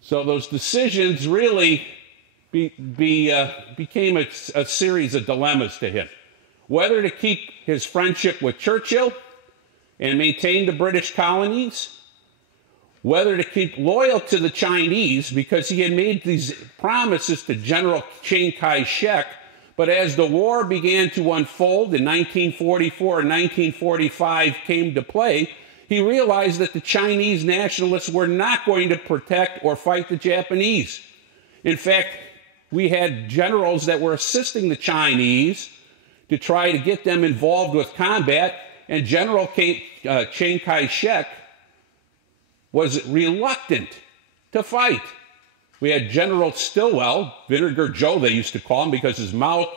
So those decisions really became a series of dilemmas to him. Whether to keep his friendship with Churchill and maintain the British colonies, whether to keep loyal to the Chinese because he had made these promises to General Chiang Kai-shek, but as the war began to unfold in 1944 and 1945 came to play, he realized that the Chinese nationalists were not going to protect or fight the Japanese. In fact, we had generals that were assisting the Chinese to try to get them involved with combat, and General Chiang Kai-shek was reluctant to fight. We had General Stilwell, Vinegar Joe they used to call him, because his mouth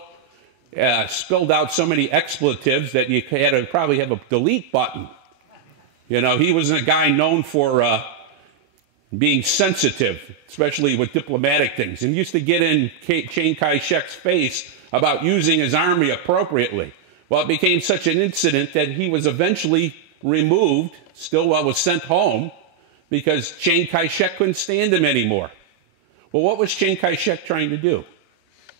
spilled out so many expletives that you had to probably have a delete button. You know, he was a guy known for being sensitive, especially with diplomatic things, and used to get in Chiang Kai-shek's face about using his army appropriately. Well, it became such an incident that he was eventually removed. Stilwell was sent home because Chiang Kai-shek couldn't stand him anymore. Well, what was Chiang Kai-shek trying to do?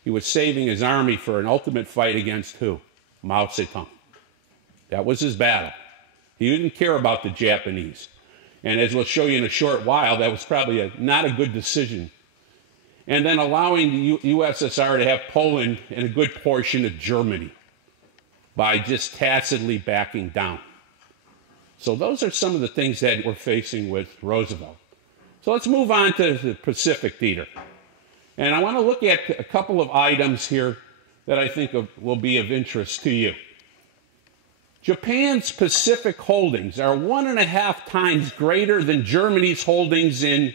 He was saving his army for an ultimate fight against who? Mao Zedong. That was his battle. He didn't care about the Japanese. And as we'll show you in a short while, that was probably not a good decision. And then allowing the USSR to have Poland and a good portion of Germany by just tacitly backing down. So those are some of the things that we're facing with Roosevelt. So let's move on to the Pacific theater. And I want to look at a couple of items here that I think will be of interest to you. Japan's Pacific holdings are 1.5 times greater than Germany's holdings in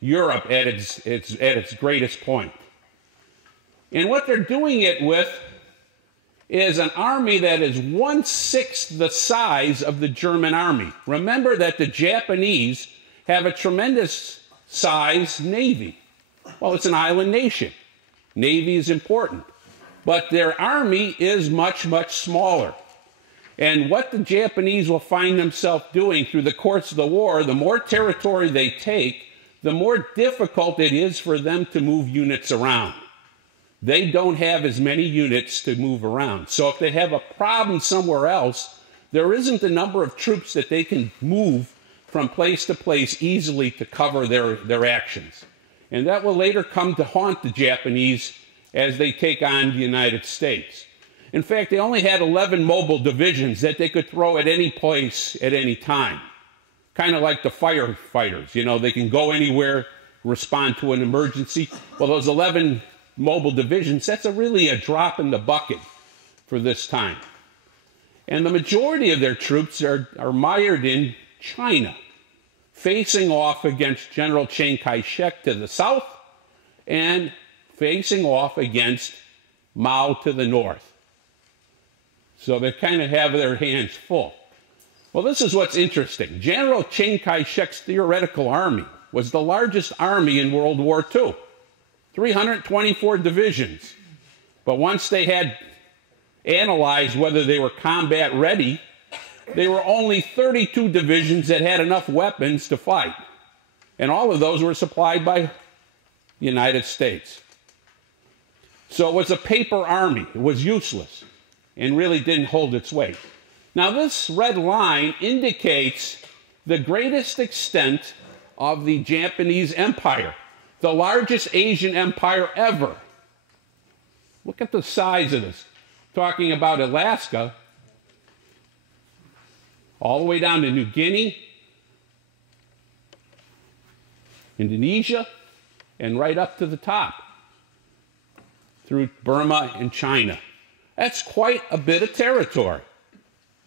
Europe at its greatest point. And what they're doing it with is an army that is 1/6 the size of the German army. Remember that the Japanese have a tremendous size navy. Well, it's an island nation. Navy is important. But their army is much, much smaller. And what the Japanese will find themselves doing through the course of the war, the more territory they take, the more difficult it is for them to move units around. They don't have as many units to move around. So if they have a problem somewhere else, there isn't the number of troops that they can move from place to place easily to cover their actions. And that will later come to haunt the Japanese as they take on the United States. In fact, they only had 11 mobile divisions that they could throw at any place at any time. Kind of like the firefighters, you know, they can go anywhere, respond to an emergency. Well, those 11 mobile divisions, that's really a drop in the bucket for this time. And the majority of their troops are mired in China, facing off against General Chiang Kai-shek to the south and facing off against Mao to the north. So they kind of have their hands full. Well, this is what's interesting. General Chiang Kai-shek's theoretical army was the largest army in World War II, 324 divisions. But once they had analyzed whether they were combat ready, there were only 32 divisions that had enough weapons to fight. And all of those were supplied by the United States. So it was a paper army. It was useless and really didn't hold its weight. Now this red line indicates the greatest extent of the Japanese Empire, the largest Asian empire ever. Look at the size of this. Talking about Alaska, all the way down to New Guinea, Indonesia, and right up to the top through Burma and China. That's quite a bit of territory.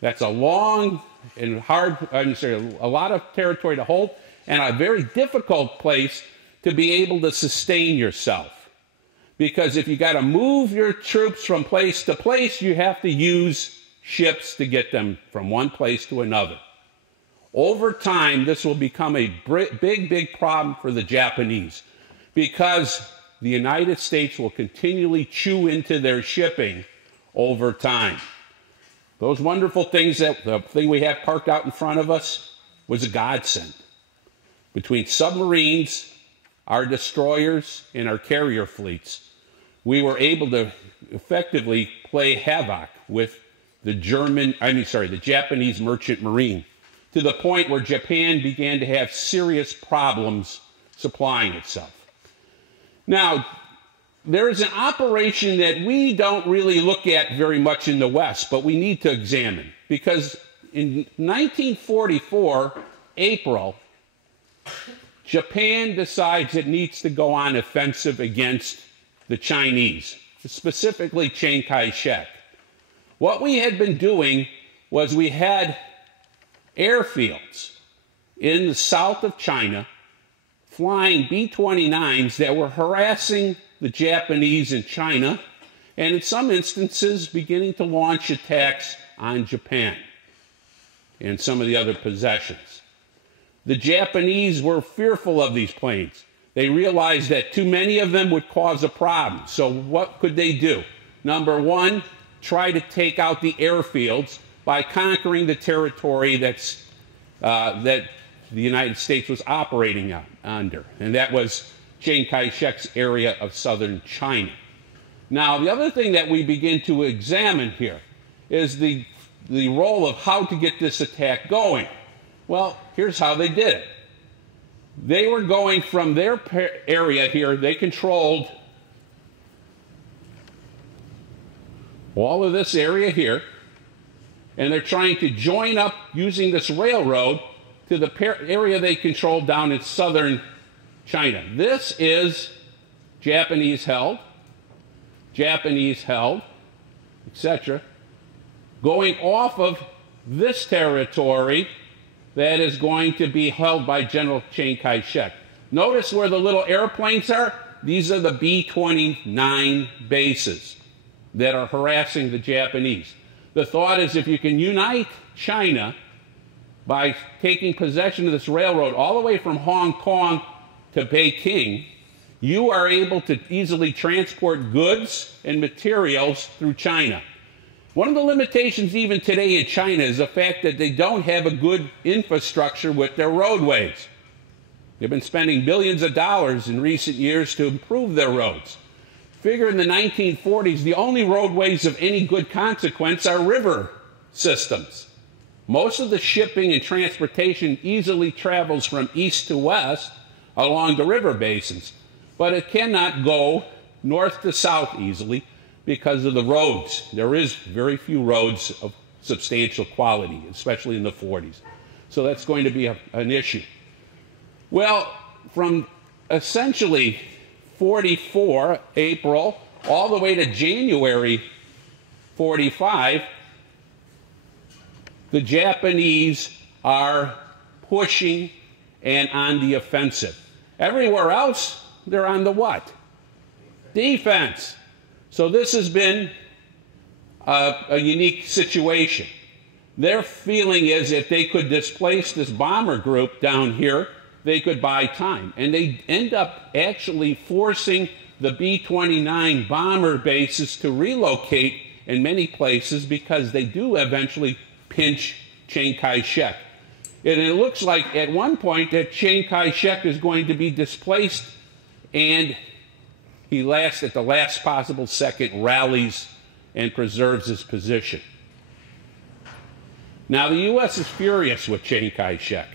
That's a long and hard, a lot of territory to hold, and a very difficult place to be able to sustain yourself. Because if you got to move your troops from place to place, you have to use ships to get them from one place to another. Over time, this will become a big problem for the Japanese, because the United States will continually chew into their shipping over time. Those wonderful things, the thing we have parked out in front of us was a godsend. Between submarines, our destroyers and our carrier fleets, we were able to effectively play havoc with the Japanese merchant marine, to the point where Japan began to have serious problems supplying itself. Now, there is an operation that we don't really look at very much in the West, but we need to examine, because in 1944, April, Japan decides it needs to go on offensive against the Chinese, specifically Chiang Kai-shek. What we had been doing was we had airfields in the south of China flying B-29s that were harassing the Japanese in China, and in some instances beginning to launch attacks on Japan and some of the other possessions. The Japanese were fearful of these planes. They realized that too many of them would cause a problem. So what could they do? Number one, try to take out the airfields by conquering the territory that the United States was operating under, and that was Chiang Kai-shek's area of southern China. Now, the other thing that we begin to examine here is the role of how to get this attack going. Well, here's how they did it. They were going from their area here, they controlled all of this area here, and they're trying to join up using this railroad to the area they controlled down in southern China. This is Japanese held, etc. Going off of this territory that is going to be held by General Chiang Kai-shek. Notice where the little airplanes are? These are the B-29 bases that are harassing the Japanese. The thought is, if you can unite China by taking possession of this railroad all the way from Hong Kong to Peking, you are able to easily transport goods and materials through China. One of the limitations even today in China is the fact that they don't have a good infrastructure with their roadways. They've been spending billions of dollars in recent years to improve their roads. Figure in the 1940s, the only roadways of any good consequence are river systems. Most of the shipping and transportation easily travels from east to west along the river basins, but it cannot go north to south easily because of the roads. There is very few roads of substantial quality, especially in the 40s. So that's going to be an issue. Well, from essentially 44, April, all the way to January 45, the Japanese are pushing and on the offensive. Everywhere else, they're on the what? Defense. So this has been a unique situation. Their feeling is if they could displace this bomber group down here, they could buy time. And they end up actually forcing the B-29 bomber bases to relocate in many places because they do eventually pinch Chiang Kai-shek. And it looks like at one point that Chiang Kai-shek is going to be displaced, and he at the last possible second rallies and preserves his position. Now the U.S. is furious with Chiang Kai-shek.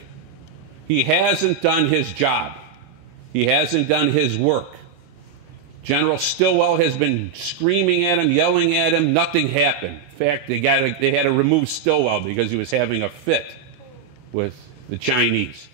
He hasn't done his job. He hasn't done his work. General Stilwell has been screaming at him, yelling at him. Nothing happened. In fact, they had to remove Stilwell because he was having a fit with the Chinese.